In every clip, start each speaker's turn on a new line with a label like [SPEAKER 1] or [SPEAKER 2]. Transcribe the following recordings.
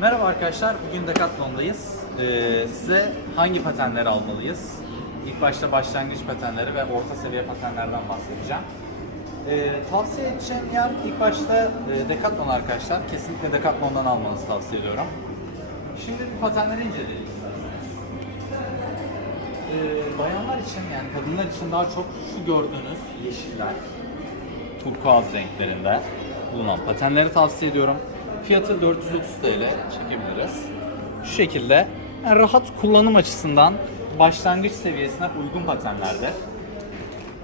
[SPEAKER 1] Merhaba arkadaşlar, bugün Decathlon'dayız. Ee, size hangi patenleri almalıyız? İlk başta başlangıç patenleri ve orta seviye patenlerden bahsedeceğim. Ee, tavsiye edeceğim yer ilk başta e, Decathlon arkadaşlar. Kesinlikle Decathlon'dan almanızı tavsiye ediyorum. Şimdi bu patenleri inceleyelim. Ee, bayanlar için yani kadınlar için daha çok şu gördüğünüz yeşiller, turkuaz renklerinde bulunan patenleri tavsiye ediyorum. Fiyatı 430 TL çekebiliriz. Şu şekilde yani rahat kullanım açısından başlangıç seviyesine uygun patenlerde.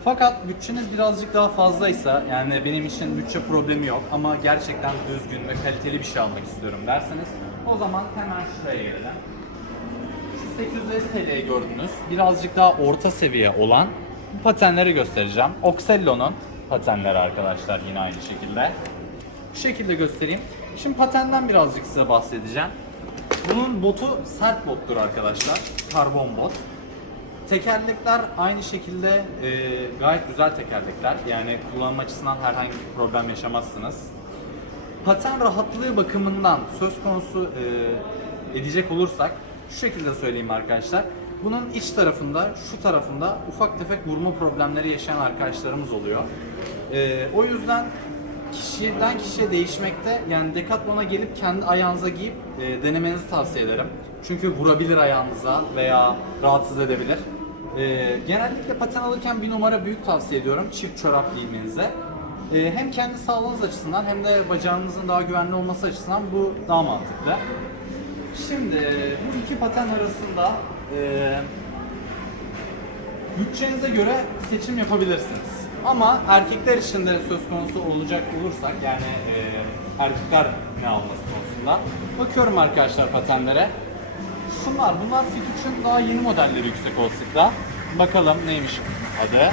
[SPEAKER 1] Fakat bütçeniz birazcık daha fazlaysa yani benim için bütçe problemi yok ama gerçekten düzgün ve kaliteli bir şey almak istiyorum derseniz o zaman hemen şuraya gelelim. Şu 850 TL'yi gördünüz. Birazcık daha orta seviye olan patenleri göstereceğim. Oxello'nun patenleri arkadaşlar yine aynı şekilde. Şu şekilde göstereyim. Şimdi patenden birazcık size bahsedeceğim. Bunun botu sert bottur arkadaşlar. Karbon bot. Tekerlekler aynı şekilde e, gayet güzel tekerlekler. Yani kullanım açısından herhangi bir problem yaşamazsınız. Paten rahatlığı bakımından söz konusu e, edecek olursak şu şekilde söyleyeyim arkadaşlar. Bunun iç tarafında, şu tarafında ufak tefek vurma problemleri yaşayan arkadaşlarımız oluyor. E, o yüzden kişiden kişiye değişmekte. Yani Decathlon'a gelip kendi ayağınıza giyip e, denemenizi tavsiye ederim. Çünkü vurabilir ayağınıza veya rahatsız edebilir. E, genellikle paten alırken bir numara büyük tavsiye ediyorum. Çift çorap giymenize. E, hem kendi sağlığınız açısından hem de bacağınızın daha güvenli olması açısından bu daha mantıklı. Şimdi bu iki paten arasında e, bütçenize göre seçim yapabilirsiniz. Ama erkekler için de söz konusu olacak olursak yani e, erkekler ne alması konusunda bakıyorum arkadaşlar patenlere. Şunlar bunlar Fit 3'ün daha yeni modelleri yüksek olasılıkla. Bakalım neymiş adı.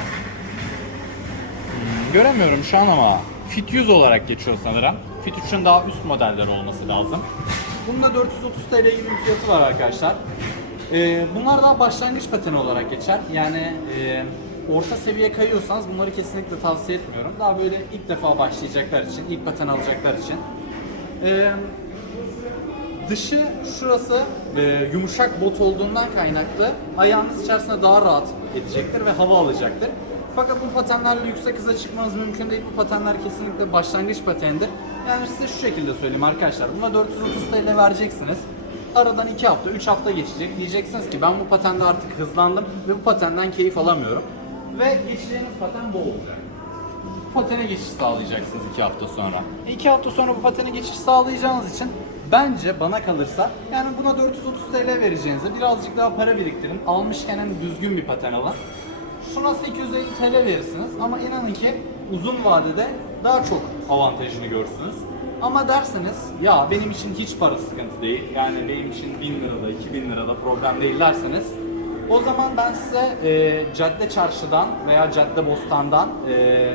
[SPEAKER 1] Hmm, göremiyorum şu an ama Fit 100 olarak geçiyor sanırım. Fit 3'ün daha üst modelleri olması lazım. Bunun da 430 TL gibi bir fiyatı var arkadaşlar. Ee, bunlar daha başlangıç pateni olarak geçer. Yani e, orta seviye kayıyorsanız bunları kesinlikle tavsiye etmiyorum. Daha böyle ilk defa başlayacaklar için, ilk paten alacaklar için. Ee, dışı şurası e, yumuşak bot olduğundan kaynaklı ayağınız içerisinde daha rahat edecektir ve hava alacaktır. Fakat bu patenlerle yüksek hıza çıkmanız mümkün değil. Bu patenler kesinlikle başlangıç patenidir. Yani size şu şekilde söyleyeyim arkadaşlar. Buna 430 TL vereceksiniz. Aradan 2 hafta, 3 hafta geçecek. Diyeceksiniz ki ben bu patende artık hızlandım ve bu patenden keyif alamıyorum. Ve geçeceğiniz paten bu olacak patene geçiş sağlayacaksınız 2 hafta sonra. 2 hafta sonra bu patene geçiş sağlayacağınız için bence bana kalırsa yani buna 430 TL vereceğinize birazcık daha para biriktirin. Almışken hem düzgün bir paten alın. Şuna 850 TL verirsiniz ama inanın ki uzun vadede daha çok avantajını görürsünüz. Ama derseniz ya benim için hiç para sıkıntı değil. Yani benim için 1000 lirada 2000 lirada problem değil derseniz o zaman ben size e, Cadde Çarşı'dan veya Cadde Bostan'dan e,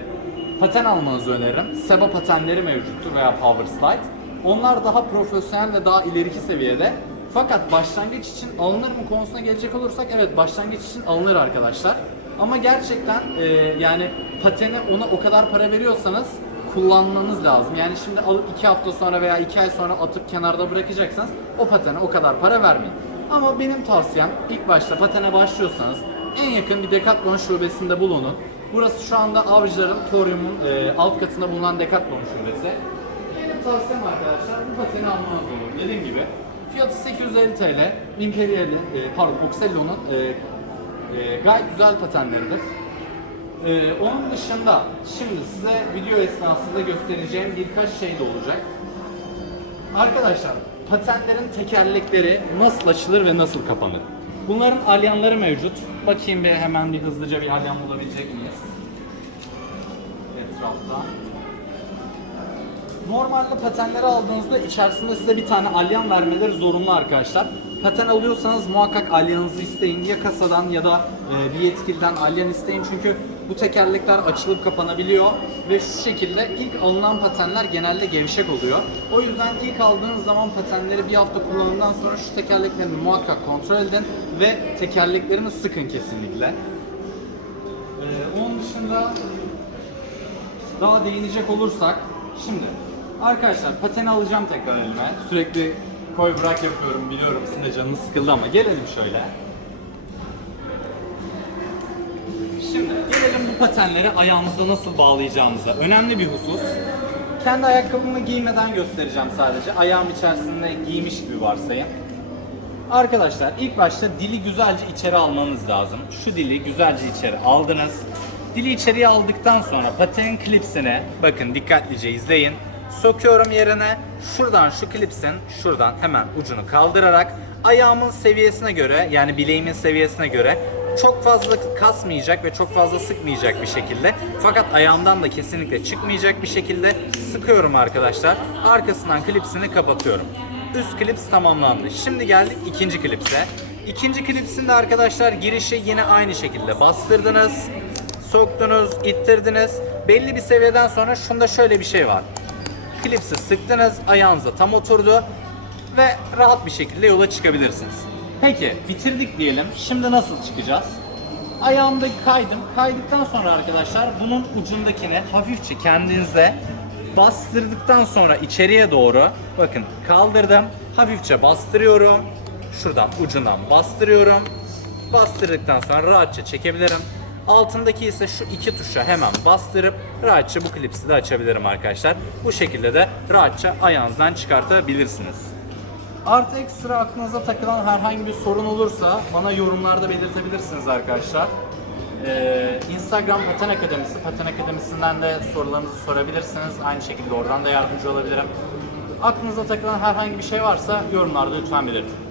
[SPEAKER 1] paten almanızı öneririm. Seba patenleri mevcuttur veya Power Slide. Onlar daha profesyonel ve daha ileriki seviyede. Fakat başlangıç için alınır mı konusuna gelecek olursak evet başlangıç için alınır arkadaşlar. Ama gerçekten e, yani patene ona o kadar para veriyorsanız kullanmanız lazım. Yani şimdi alıp 2 hafta sonra veya 2 ay sonra atıp kenarda bırakacaksanız o patene o kadar para vermeyin. Ama benim tavsiyem ilk başta patene başlıyorsanız en yakın bir Decathlon şubesinde bulunun. Burası şu anda Avcılar'ın Torium'un e, alt katında bulunan Decathlon şubesi. Benim tavsiyem arkadaşlar bu pateni almanız olur. Dediğim gibi fiyatı 850 TL. Imperial'in, e, pardon Oxello'nun e, e, gayet güzel patenleridir. Ee, onun dışında şimdi size video esnasında göstereceğim birkaç şey de olacak. Arkadaşlar patenlerin tekerlekleri nasıl açılır ve nasıl kapanır? Bunların alyanları mevcut. Bakayım bir hemen bir hızlıca bir alyan bulabilecek miyiz? Etrafta. Normalde patenleri aldığınızda içerisinde size bir tane alyan vermeleri zorunlu arkadaşlar. Paten alıyorsanız muhakkak alyanınızı isteyin. Ya kasadan ya da e, bir yetkiliden alyan isteyin. Çünkü bu tekerlekler açılıp kapanabiliyor. Ve şu şekilde ilk alınan patenler genelde gevşek oluyor. O yüzden ilk aldığınız zaman patenleri bir hafta kullanımdan sonra şu tekerleklerini muhakkak kontrol edin. Ve tekerleklerini sıkın kesinlikle. Ee, onun dışında daha değinecek olursak şimdi arkadaşlar pateni alacağım tekrar elime. Sürekli koy bırak yapıyorum biliyorum sizin de canınız sıkıldı ama gelelim şöyle. Şimdi gelelim bu patenleri ayağımızda nasıl bağlayacağımıza. Önemli bir husus. Kendi ayakkabımı giymeden göstereceğim sadece. Ayağım içerisinde giymiş gibi varsayın. Arkadaşlar ilk başta dili güzelce içeri almanız lazım. Şu dili güzelce içeri aldınız. Dili içeriye aldıktan sonra patenin klipsini bakın dikkatlice izleyin. Sokuyorum yerine şuradan şu klipsin şuradan hemen ucunu kaldırarak ayağımın seviyesine göre yani bileğimin seviyesine göre çok fazla kasmayacak ve çok fazla sıkmayacak bir şekilde fakat ayağımdan da kesinlikle çıkmayacak bir şekilde sıkıyorum arkadaşlar. Arkasından klipsini kapatıyorum. Üst klips tamamlandı. Şimdi geldik ikinci klipse. İkinci klipsinde arkadaşlar girişi yine aynı şekilde bastırdınız, soktunuz, ittirdiniz. Belli bir seviyeden sonra şunda şöyle bir şey var. Klipsi sıktınız, ayağınıza tam oturdu ve rahat bir şekilde yola çıkabilirsiniz. Peki bitirdik diyelim. Şimdi nasıl çıkacağız? Ayağımda kaydım. Kaydıktan sonra arkadaşlar bunun ucundakini hafifçe kendinize bastırdıktan sonra içeriye doğru bakın kaldırdım. Hafifçe bastırıyorum. Şuradan ucundan bastırıyorum. Bastırdıktan sonra rahatça çekebilirim. Altındaki ise şu iki tuşa hemen bastırıp rahatça bu klipsi de açabilirim arkadaşlar. Bu şekilde de rahatça ayağınızdan çıkartabilirsiniz. Artı ekstra aklınıza takılan herhangi bir sorun olursa bana yorumlarda belirtebilirsiniz arkadaşlar. Ee, Instagram Paten Akademisi, Paten Akademisi'nden de sorularınızı sorabilirsiniz. Aynı şekilde oradan da yardımcı olabilirim. Aklınıza takılan herhangi bir şey varsa yorumlarda lütfen belirtin.